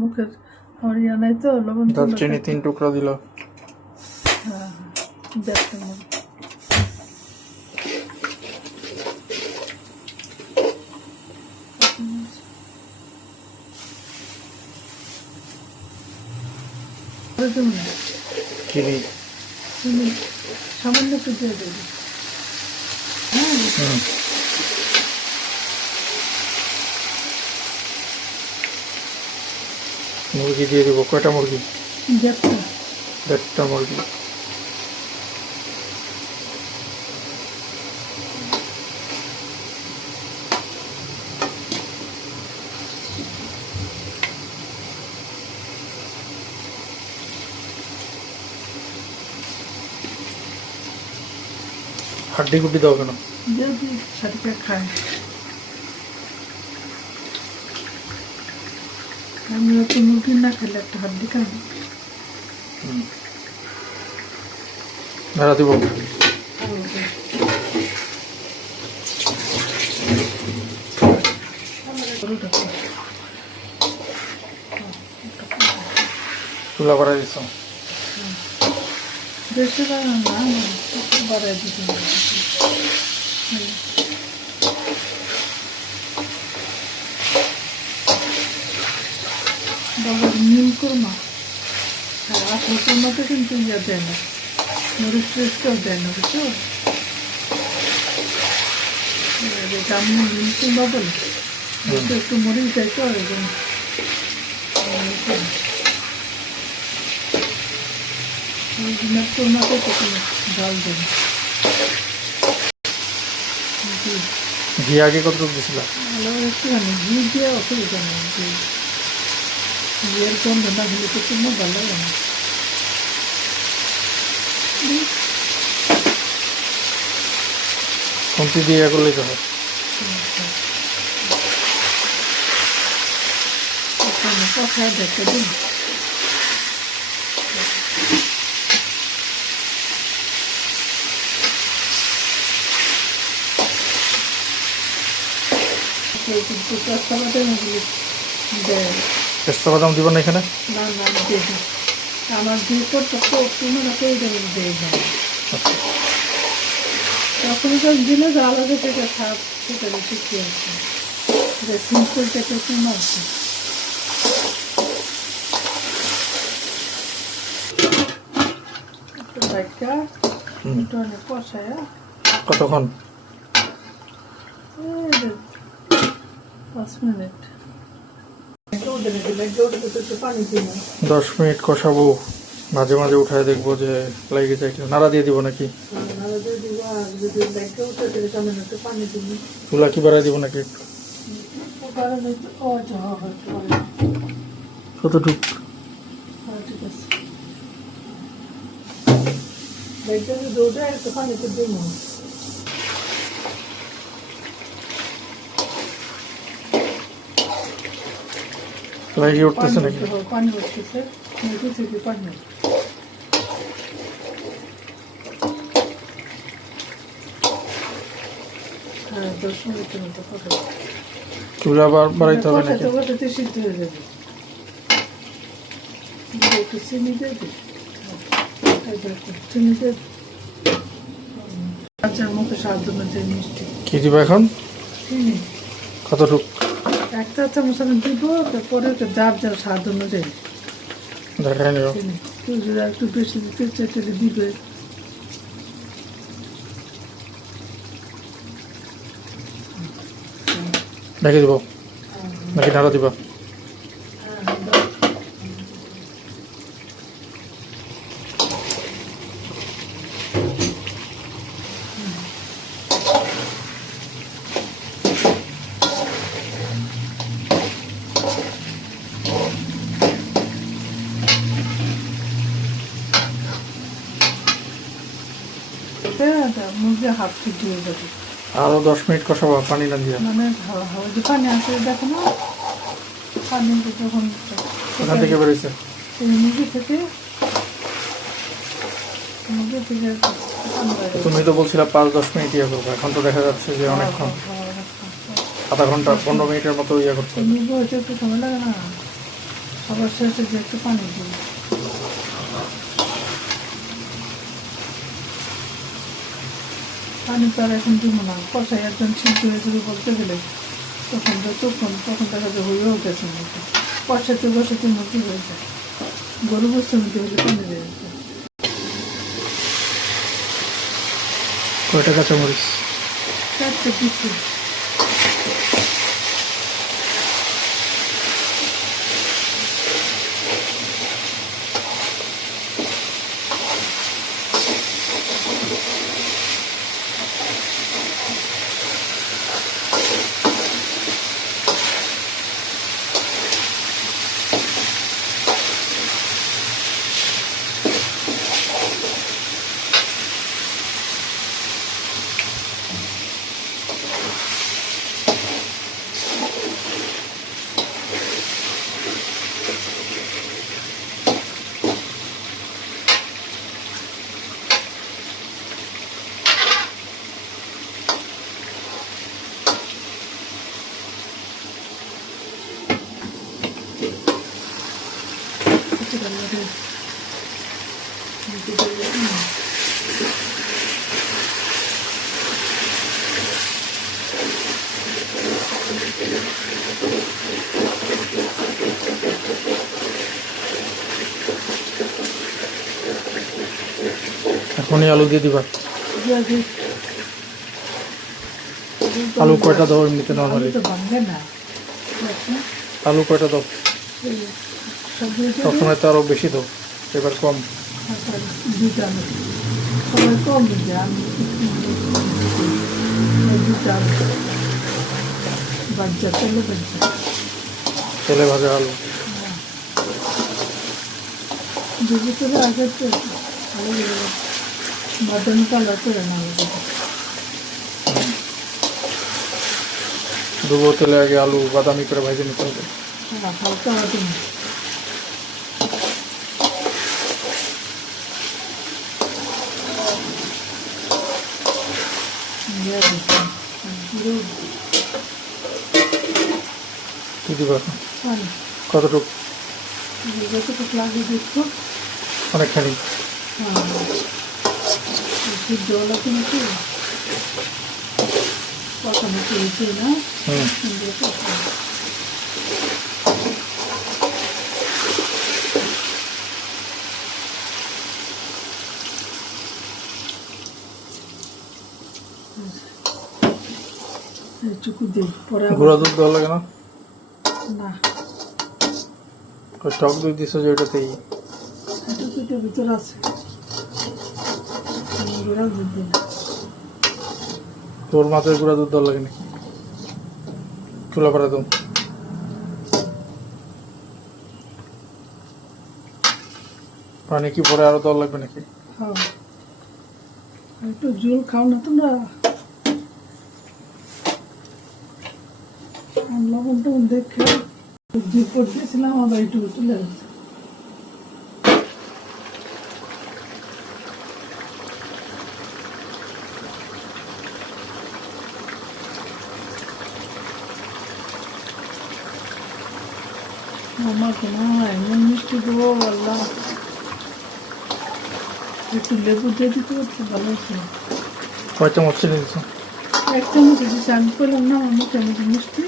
মুখের আমার ইয়া নাই তো লবণ দারচিনি 3 টুকরা দিল। হ্যাঁ দেখতে চিনি সামান্য একটু দিয়ে দেবে। হ্যাঁ মুরগি দিয়ে দেবো। কয়টা মুরগি? দেখতে 1.5টা মুরগি। হাড্ডি গুড্ডি দাও কেন? যদি সাথে খায় আমি তো মুরগি না খেলে একটা হাড্ডি খাই নাড়া দিব। চুলা বাড়াই দিছ? বেশি বাড়া না বাড়াই দিতে বাবার নীল কোরমা আর আসল কোরমাতে কিন্তু ইয়া দেয় না, মরিচ টরিচটাও দেয় না, বুঝছো? আমি নীল কোরমা বলে একটু মরিচ দেয় তো এবং কোরমাতে তো কোনো ডাল দেয় না। ঘি আগে কত দিয়েছিল? একটুখানি ঘি দিয়ে অসুবিধা নেই, ঘিয়ের গন্ধ না হলে তো কোনো ভালো লাগে না। কমতি দিয়ে করলেই তো হয়। কথায় দেখতে দিন পেস্তা বাদাম দিব না এখানে? না না দেব আমার দুই করতে তখন দিলে তো আলাদা থেকে খাপ সেটা ঠিকই আছে, সিম্পল থেকে কিনে আছে। একটু অনেক কষায় কতক্ষণ? 5 মিনিট 10 মিনিট কষাবো, মাঝে মাঝে উঠায় দেখবো যে লেগে যায় কিনা। নাড়া দিয়ে দিব নাকি? চুলা কি বাড়াই দিব নাকি? কতটুক? লাগিয়ে উঠতেছে নাকি? পানি উঠতেছে থেকে পানি চুলা বাড়াইতে হবে নাকি? সিদ্ধ হয়ে যাবে। একটু চিনি দিয়ে চিনি দিয়ে আচার মতো স্বাদ অনুযায়ী মিষ্টি কি দিব এখন? চিনি কতটুক? 1 চা চামচ আমি দিব, তারপরে যার যার স্বাদ অনুযায়ী দেখা নিও। কেউ যদি একটু বেশি দিতে চাই তাহলে দিবে। ঢেকে দিব নাকি নাড়া দিবা? মুরগি হাফ কেজি হয়ে যাবে। আরো 10 মিনিট কষাবো পানি না দিয়ে? মানে যে পানি আছে দেখো না, পানি যখন ওখান থেকে বেরোইছে মুরগি থেকে তুমি তো বলছিলা 5-10 মিনিট ইয়ে করবো, এখন তো দেখা যাচ্ছে যে অনেকক্ষণ, আধা ঘন্টা 15 মিনিটের মতো ইয়ে করতে। একটু সময় লাগে না? আবার শেষে যে একটু পানি দিই। পানি তো আর এখন দিব না, কষাই একজন সিদ্ধ হয়ে যাবে বলতে গেলে তখন দেখা যায় হয়েও গেছে মতো বসাতে মধ্যে হয়ে যায়। গরু বসতে মধ্যে হলে পানি দিয়ে যেত। কয়টা কাঁচামরিচ? 4টে কিছু এখনই আলু দিয়ে দিবা? দিয়ে দিই। আলু কয়টা দাও এমনিতে নর্মালি? আলু তো ভাঙবে না। দেখো, আলু কয়টা দাও? এই সবগুলো দিয়ে দিই। সবসময় তো আরও বেশি দাও, এবার কম। আচ্ছা, দুইটা আলু। সবাই কম দিচ্ছে, আমি এই দুইটা আলু বাচ্চা তেলে বাচ্চা। তেলে ভাজা আলু। দুটো করে আগে তো ভালো লাগে, বাদামি কালার করে না আলু। ডুবো তেলে আগে আলু বাদামি করে ভেজে নিতে হবে। হালকা বাদামি। কি দিবা? কতটুকু? যতটুকু লাগে দেখো। অনেকখানি। সিদ্ধওয়ালা কিনেছি, কখনো কিনেছি না। এইটুকু দিই, পরে গুঁড়া দুধ দেওয়া লাগে না? না, টক দই দিছো যে ওটাতেই? এটার ভিতরে আছে, গুঁড়া দুধ দিই না। তোর মাছের গুঁড়া দুধ দেওয়া লাগে নাকি? চুলা পাড়া দাও। পানি কি পরে আরো দেওয়া লাগবে নাকি? হ্যাঁ, একটু ঝোল খাও না তোমরা? লবণ টবণ দেখে দুধ পর দিয়েছিলাম, আবার একটু তুলে গেছে। আমাকে না এমন মিষ্টি দেবো, আল্লাহ একটু লেবু দিয়ে দিতে পারতো ভালো হতো। কয় চামচ চিনি দিছো? 1 চামচ দিয়েছি, আমি পেলাম না আমার মুখে মিষ্টি।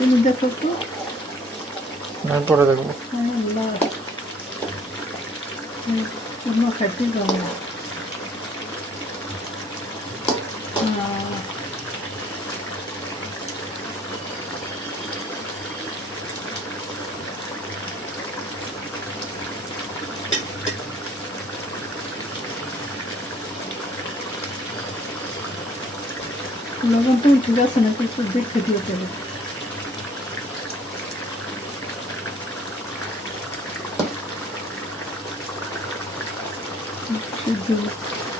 তুমি দেখো তো। আমি পরে দেখবো। আল্লাহ, চুমা খাইতে যাও না। লবণ তো ঠিক আছে নাকি একটু দেখতে দিয়ে দেবে।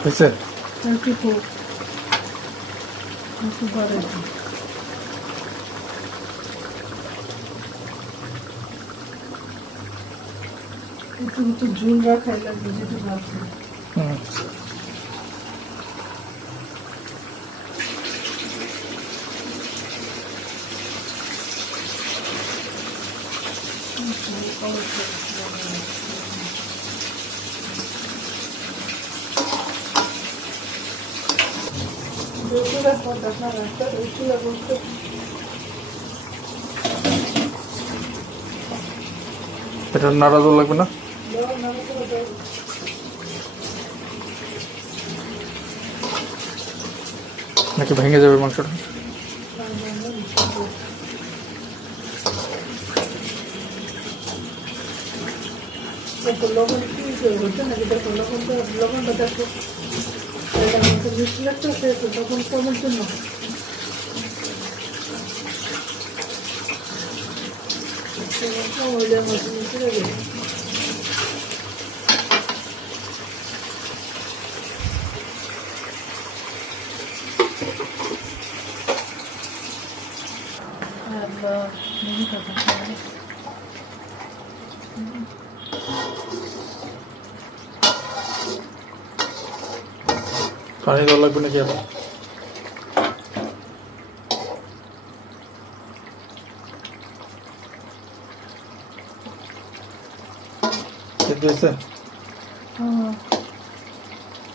হয়েছে? একটু বাড়াই দিই। একটু ঝোল রাখাই লাগবে, যেটা ভাবছি। এটা নাড়া জল লাগবে না? নাকি ভেঙে যাবে মাংসটা? লবণ কি হচ্ছে নাকি? দেখো লবণটা দেখো, এটা আমাকে মিষ্টি লাগতেছে, তখন কমের জন্য হইলে আমার মিষ্টি লাগে। পানি দেওয়া লাগবে নাকি আবার? সেদ্ধ হয়েছে?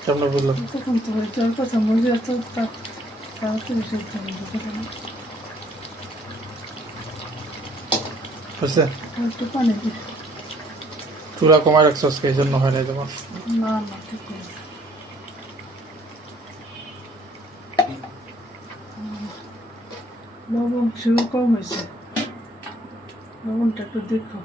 কেমন বুঝলাম? তখন তো জল কথা মজা এত তাড়াতাড়ি সেদ্ধ হয়ে যেতে পারে। হয়েছে? একটু পানি দিই। চুলা কমায় রাখছো আজকে, এই জন্য হয় নাই তোমার? না না, ঠিক আছে। লবণ সেও কম হয়েছে, লবণটা একটু দেখো।